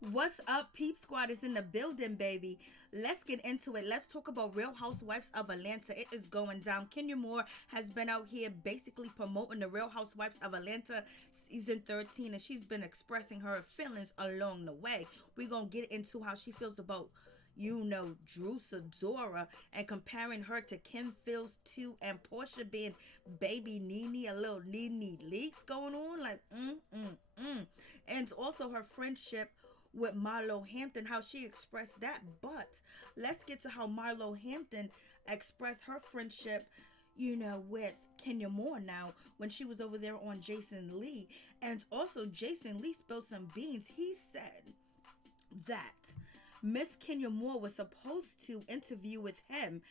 What's up, Peep Squad is in the building, baby. Let's get into it. Let's talk about Real Housewives of Atlanta. It is going down. Kenya Moore has been out here basically promoting the Real Housewives of Atlanta season 13, and she's been expressing her feelings along the way. We're going to get into how she feels about Drew Sidora and comparing her to Kim Fields too, and Portia being baby Nene, a little Nene leaks going on, and also her friendship with Marlo Hampton, how she expressed that. But let's get to how Marlo Hampton expressed her friendship with Kenya Moore now when she was over there on Jason Lee. And also Jason Lee spilled some beans. He said that Miss Kenya Moore was supposed to interview with him,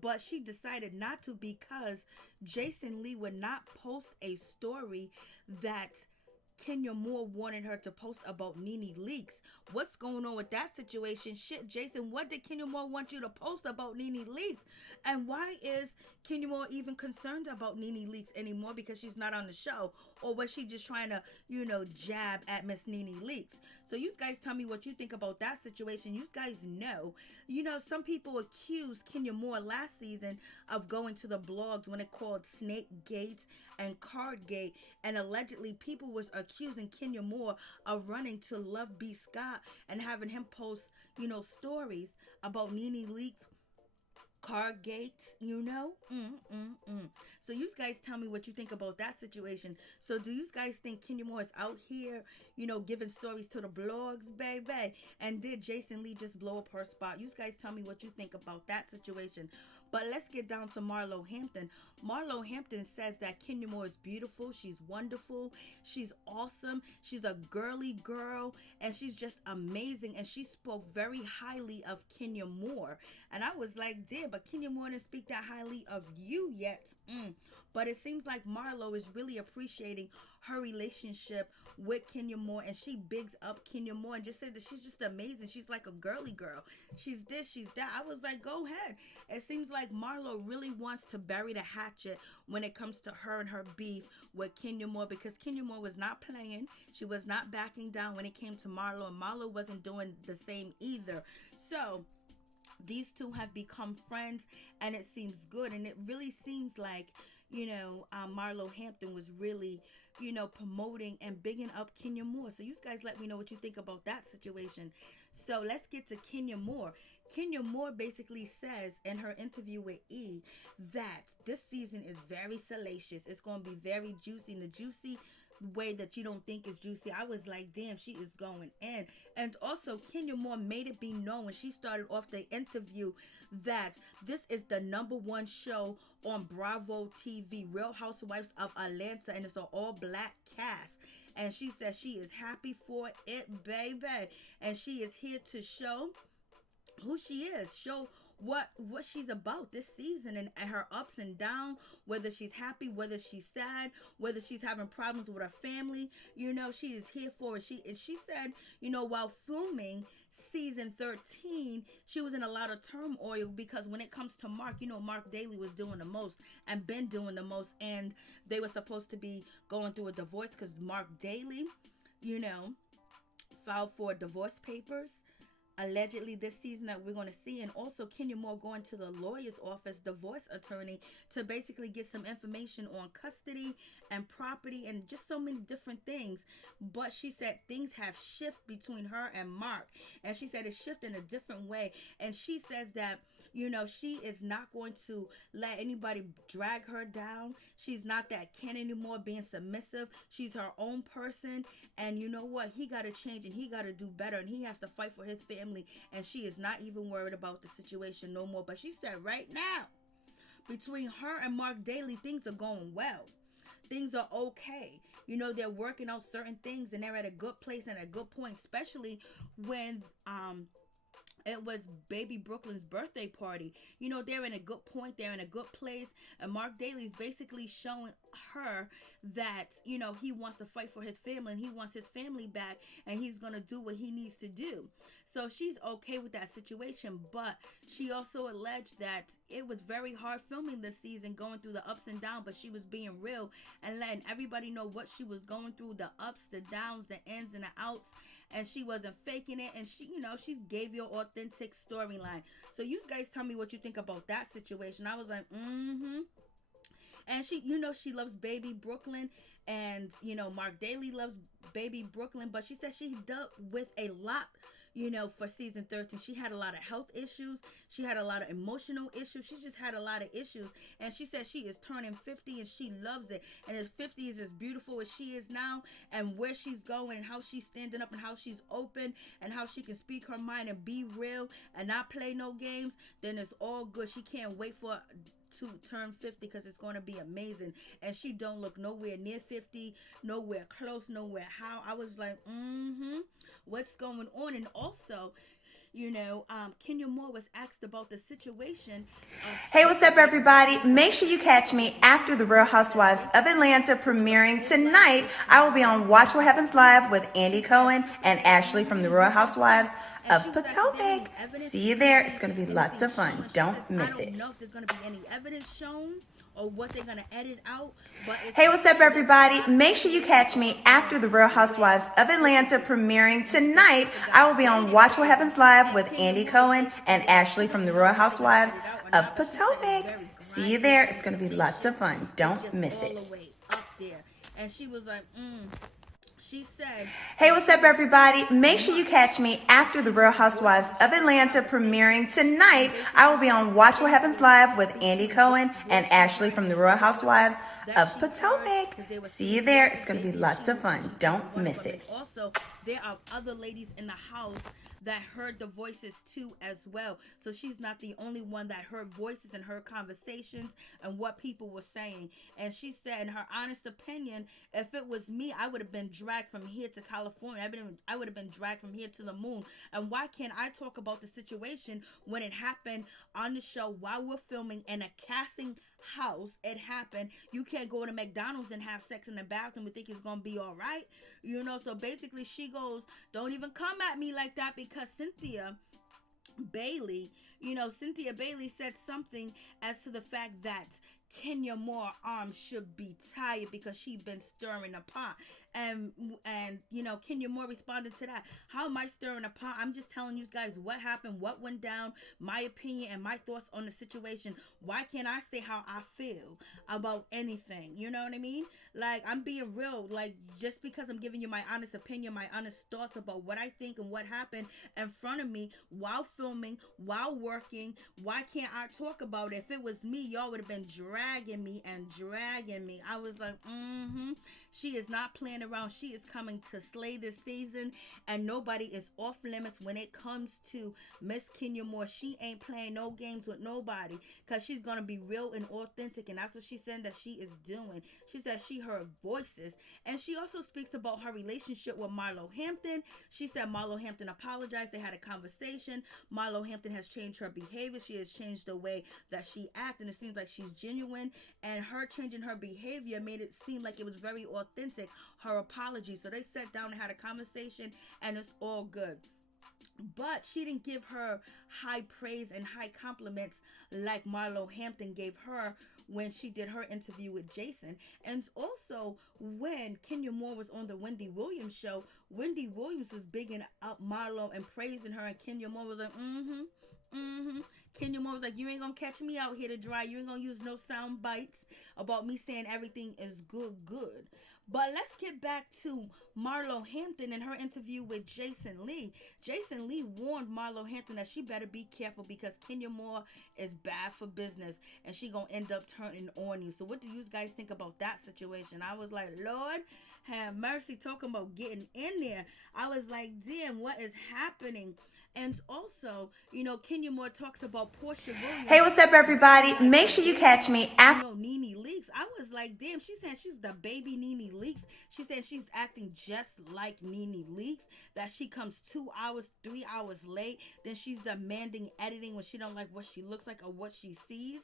but she decided not to because Jason Lee would not post a story that Kenya Moore wanted her to post about Nene leaks. What's going on with that situation? Shit, Jason, what did Kenya Moore want you to post about Nene leaks? And why is Kenya Moore even concerned about Nene leaks anymore because she's not on the show? Or was she just trying to, jab at Miss Nene leaks? So you guys tell me what you think about that situation. You guys know, some people accused Kenya Moore last season of going to the blogs when it called Snake Gate and Card Gate, and allegedly people was accusing Kenya Moore of running to Love B. Scott and having him post, stories about Nene leaks, car gates, So you guys tell me what you think about that situation. So do you guys think Kenya Moore is out here, giving stories to the blogs, baby? And did Jason Lee just blow up her spot? You guys tell me what you think about that situation. But let's get down to Marlo Hampton. Marlo Hampton says that Kenya Moore is beautiful. She's wonderful. She's awesome. She's a girly girl. And she's just amazing. And she spoke very highly of Kenya Moore. And I was like, damn, but Kenya Moore didn't speak that highly of you yet. But it seems like Marlo is really appreciating her relationship with Kenya Moore, and she bigs up Kenya Moore and just said that she's just amazing. She's like a girly girl. She's this, she's that. I was like, go ahead. It seems like Marlo really wants to bury the hatchet when it comes to her and her beef with Kenya Moore, because Kenya Moore was not playing. She was not backing down when it came to Marlo, and Marlo wasn't doing the same either. So these two have become friends, and it seems good. And it really seems like, Marlo Hampton was really, promoting and bigging up Kenya Moore. So you guys let me know what you think about that situation. So let's get to Kenya Moore. Kenya Moore basically says in her interview with E that this season is very salacious. It's going to be very juicy, and the juicy way that you don't think is juicy. I was like, damn, she is going in. And also Kenya Moore made it be known when she started off the interview that this is the #1 show on Bravo TV, Real Housewives of Atlanta, and it's an all-black cast. And she says she is happy for it, baby, and she is here to show who she is, show what she's about this season, and her ups and downs, whether she's happy, whether she's sad, whether she's having problems with her family. She is here for it. She said, while filming season 13, she was in a lot of turmoil because when it comes to Mark, Mark Daly was doing the most and been doing the most, and they were supposed to be going through a divorce because Mark Daly, filed for divorce papers allegedly this season that we're going to see. And also Kenya Moore going to the lawyer's office, divorce attorney, to basically get some information on custody and property and just so many different things. But she said things have shifted between her and Mark, and she said it's shifted in a different way. And she says that she is not going to let anybody drag her down. She's not that Ken anymore, being submissive. She's her own person, and you know what, he got to change and he got to do better, and he has to fight for his family. And she is not even worried about the situation no more. But she said right now, between her and Mark Daly, things are going well. Things are okay. They're working out certain things, and they're at a good place and a good point, especially when it was baby Brooklyn's birthday party. They're in a good point. They're in a good place. And Mark Daly's basically showing her that, he wants to fight for his family and he wants his family back, and he's going to do what he needs to do. So she's okay with that situation. But she also alleged that it was very hard filming this season, going through the ups and downs, but she was being real and letting everybody know what she was going through, the ups, the downs, the ins and the outs. and she wasn't faking it, and she, she gave you an authentic storyline. So you guys tell me what you think about that situation. I was like, and she, she loves baby Brooklyn, and Mark Daly loves baby Brooklyn, but she said she dealt with a lot, for season 13. She had a lot of health issues. She had a lot of emotional issues. She just had a lot of issues. And she said she is turning 50 and she loves it. And if 50 is as beautiful as she is now, and where she's going and how she's standing up and how she's open and how she can speak her mind and be real and not play no games, then it's all good. She can't wait for to turn 50 because it's going to be amazing. And she don't look nowhere near 50, nowhere close, nowhere how. I was like, what's going on? And also, Kenya Moore was asked about the situation. Hey, what's up, everybody? Make sure you catch me after the Real Housewives of Atlanta premiering tonight. I will be on Watch What Happens Live with Andy Cohen and Ashley from the Real Housewives of Potomac. See you there. It's going to be lots of fun. Don't miss it. I don't know if there's going to be any evidence shown or what they're going to edit out. But hey, what's up, everybody? Make sure you catch me after the Real Housewives of Atlanta premiering tonight. I will be on Watch What Happens Live with Andy Cohen and Ashley from the Real Housewives of Potomac. See you there. It's going to be lots of fun. Don't miss it. And she was like, she said, hey, what's up, everybody? Make sure you catch me after the Real Housewives of Atlanta premiering tonight. I will be on Watch What Happens Live with Andy Cohen and Ashley from the Real Housewives of Potomac. See you there. It's going to be lots of fun. Don't miss it. Also, there are other ladies in the house that heard the voices too as well. So she's not the only one that heard voices and heard conversations and what people were saying. And she said, in her honest opinion, if it was me, I would have been dragged from here to California. I would have been dragged from here to the moon. And why can't I talk about the situation when it happened on the show while we're filming in a casting house? It happened. You can't go to McDonald's and have sex in the bathroom and think it's gonna be all right. So basically she goes, don't even come at me like that, because Cynthia Bailey said something as to the fact that Kenya Moore arms should be tired because she's been stirring the pot. And Kenya Moore responded to that. How am I stirring the pot? I'm just telling you guys what happened, what went down, my opinion and my thoughts on the situation. Why can't I say how I feel about anything? You know what I mean? Like, I'm being real. Like, just because I'm giving you my honest opinion, my honest thoughts about what I think and what happened in front of me while filming, while working, why can't I talk about it? If it was me, y'all would have been dragging me. I was like, she is not playing around. She is coming to slay this season, and nobody is off limits when it comes to Miss Kenya Moore. She ain't playing no games with nobody, because she's going to be real and authentic, and that's what she said that she is doing. She said she heard voices, and she also speaks about her relationship with Marlo Hampton. She said Marlo Hampton apologized. They had a conversation. Marlo Hampton has changed her behavior. She has changed the way that she acts, and it seems like she's genuine, and her changing her behavior made it seem like it was very authentic, her apology. So they sat down and had a conversation, and it's all good. But she didn't give her high praise and high compliments like Marlo Hampton gave her when she did her interview with Jason. And also, when Kenya Moore was on the Wendy Williams show, Wendy Williams was bigging up Marlo and praising her, and Kenya Moore was like, Kenya Moore was like, you ain't gonna catch me out here to dry. You ain't gonna use no sound bites about me saying everything is good. But let's get back to Marlo Hampton and her interview with Jason Lee. Jason Lee warned Marlo Hampton that she better be careful because Kenya Moore is bad for business and she gonna end up turning on you. So what do you guys think about that situation? I was like, Lord have mercy, talking about getting in there. I was like, damn, what is happening? And also, Kenya Moore talks about Porsha Williams. Hey, what's up, everybody? Make sure you catch me after Nene Leakes. I was like, damn, she said she's the baby Nene Leakes. She said she's acting just like Nene Leakes, that she comes 2 hours, 3 hours late. Then she's demanding editing when she don't like what she looks like or what she sees.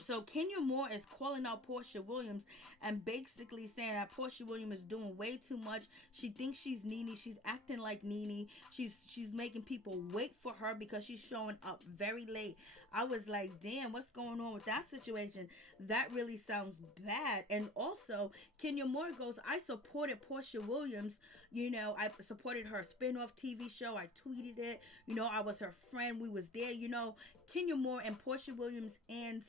So Kenya Moore is calling out Porsha Williams and basically saying that Porsha Williams is doing way too much. She thinks she's Nene. She's acting like Nene. She's making people wait for her because she's showing up very late. I was like, damn, what's going on with that situation? That really sounds bad. And also, Kenya Moore goes, I supported Porsha Williams. You know, I supported her spin-off TV show. I tweeted it. You know, I was her friend. We was there. You know, Kenya Moore and Porsha Williams and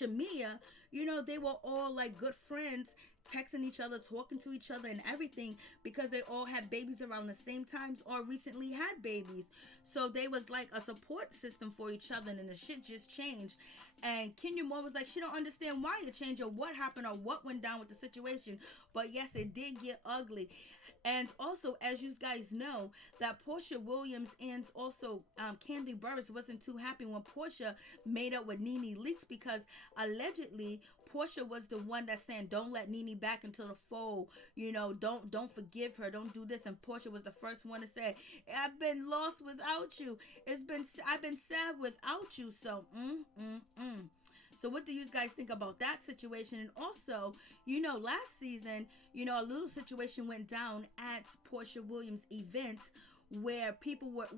Shamia, you know, they were all like good friends, texting each other, talking to each other and everything because they all had babies around the same times or recently had babies. So they was like a support system for each other, and the shit just changed. And Kenya Moore was like, she don't understand why it changed or what happened or what went down with the situation. But yes, it did get ugly. And also, as you guys know, that Porsha Williams and also Kandi Burruss wasn't too happy when Portia made up with Nene Leakes because allegedly Portia was the one that's saying, don't let Nene back into the fold. You know, don't forgive her. Don't do this. And Portia was the first one to say, I've been lost without you. I've been sad without you. So, So what do you guys think about that situation? And also, you know, last season, you know, a little situation went down at Porsha Williams' event where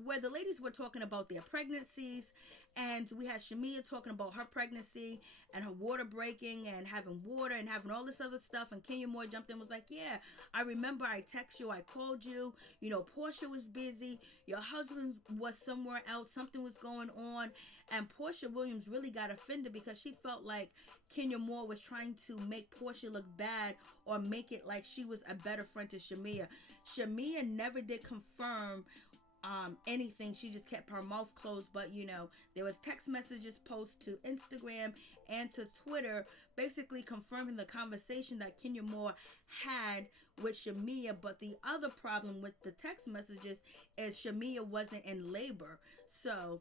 where the ladies were talking about their pregnancies, and we had Shamia talking about her pregnancy and her water breaking and having water and having all this other stuff. And Kenya Moore jumped in and was like, yeah, I remember I texted you, I called you, you know, Portia was busy, your husband was somewhere else, something was going on. And Porsha Williams really got offended because she felt like Kenya Moore was trying to make Portia look bad or make it like she was a better friend to Shamia. Shamia never did confirm anything. She just kept her mouth closed. But, you know, there was text messages posted to Instagram and to Twitter basically confirming the conversation that Kenya Moore had with Shamia. But the other problem with the text messages is Shamia wasn't in labor. So,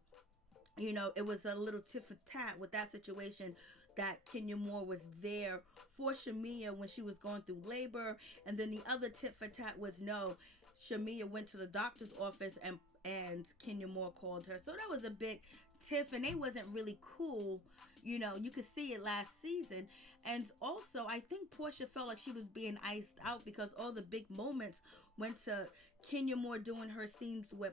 you know, it was a little tit for tat with that situation, that Kenya Moore was there for Shamia when she was going through labor. And then the other tit for tat was, no, Shamia went to the doctor's office and Kenya Moore called her. So that was a big tiff, and they wasn't really cool. You know, you could see it last season. And also, I think Portia felt like she was being iced out because all the big moments went to Kenya Moore doing her scenes with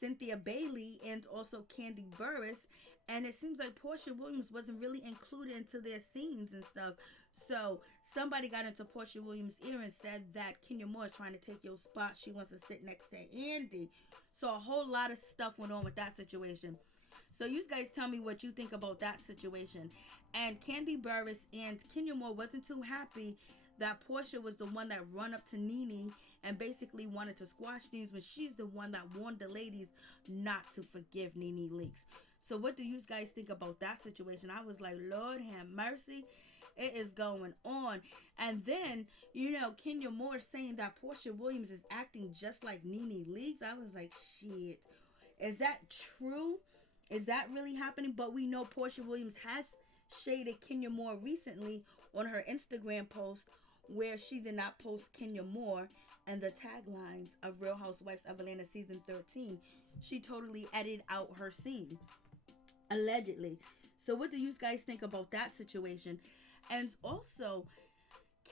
Cynthia Bailey and also Kandi Burruss, and it seems like Porsha Williams wasn't really included into their scenes and stuff. So somebody got into Porsha Williams' ear and said that Kenya Moore is trying to take your spot. She wants to sit next to Andy. So a whole lot of stuff went on with that situation. So you guys tell me what you think about that situation. And Kandi Burruss and Kenya Moore wasn't too happy that Portia was the one that run up to Nene and basically wanted to squash things when she's the one that warned the ladies not to forgive Nene Leakes. So what do you guys think about that situation? I was like, Lord have mercy, it is going on. And then, you know, Kenya Moore saying that Porsha Williams is acting just like Nene Leakes. I was like, shit, is that true? Is that really happening? But we know Porsha Williams has shaded Kenya Moore recently on her Instagram post where she did not post Kenya Moore and the taglines of Real Housewives of Atlanta season 13. She totally edited out her scene, allegedly. So what do you guys think about that situation? And also,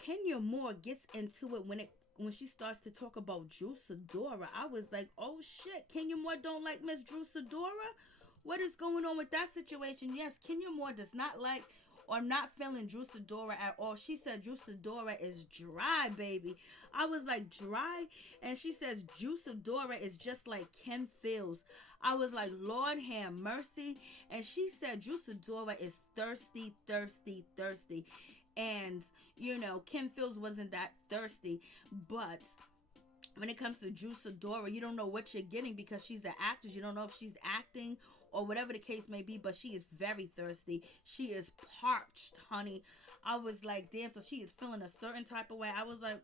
Kenya Moore gets into it when she starts to talk about Drew Sidora. I was like, oh shit, Kenya Moore don't like Miss Drew Sidora? What is going on with that situation? Yes, Kenya Moore does not like or not feeling Drew Sidora at all. She said Drew Sidora is dry, baby. I was like, dry? And she says Drew Sidora is just like Kim Fields. I was like, Lord have mercy. And she said Drew Sidora is thirsty, thirsty, thirsty. And, you know, Kim Fields wasn't that thirsty. But when it comes to Drew Sidora, you don't know what you're getting because she's an actress. You don't know if she's acting or whatever the case may be, but she is very thirsty. She is parched, honey. I was like, damn, so she is feeling a certain type of way. I was like,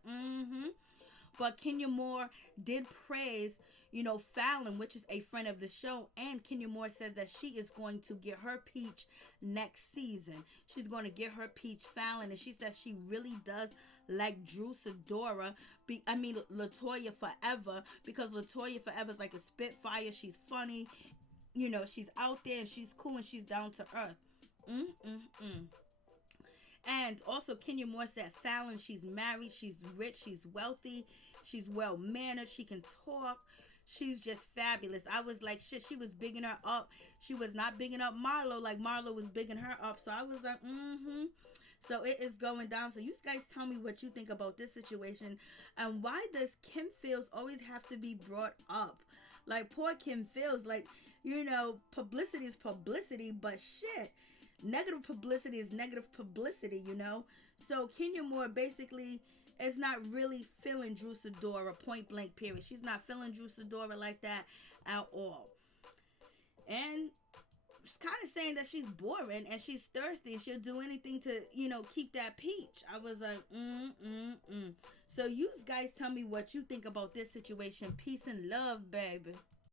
But Kenya Moore did praise, you know, Fallon, which is a friend of the show, and Kenya Moore says that she is going to get her peach next season. She's going to get her peach Fallon, and she says she really does like Drew Sidora. LaToya Forever, because LaToya Forever is like a spitfire. She's funny. you know, she's out there and she's cool and she's down to earth. Mm-mm-mm. And also, Kenya Moore said Fallon, she's married, she's rich, she's wealthy, she's well mannered, she can talk. She's just fabulous. I was like, shit, she was bigging her up. She was not bigging up Marlo like Marlo was bigging her up. So I was like, So it is going down. So you guys tell me what you think about this situation. And why does Kim Fields always have to be brought up? Like, poor Kim Fields. Like, you know, publicity is publicity, but shit. Negative publicity is negative publicity, you know? So Kenya Moore basically is not really feeling Drew Sidora, point blank period. She's not feeling Drew Sidora like that at all. And she's kind of saying that she's boring and she's thirsty and she'll do anything to, you know, keep that peach. I was like, So you guys tell me what you think about this situation. Peace and love, baby.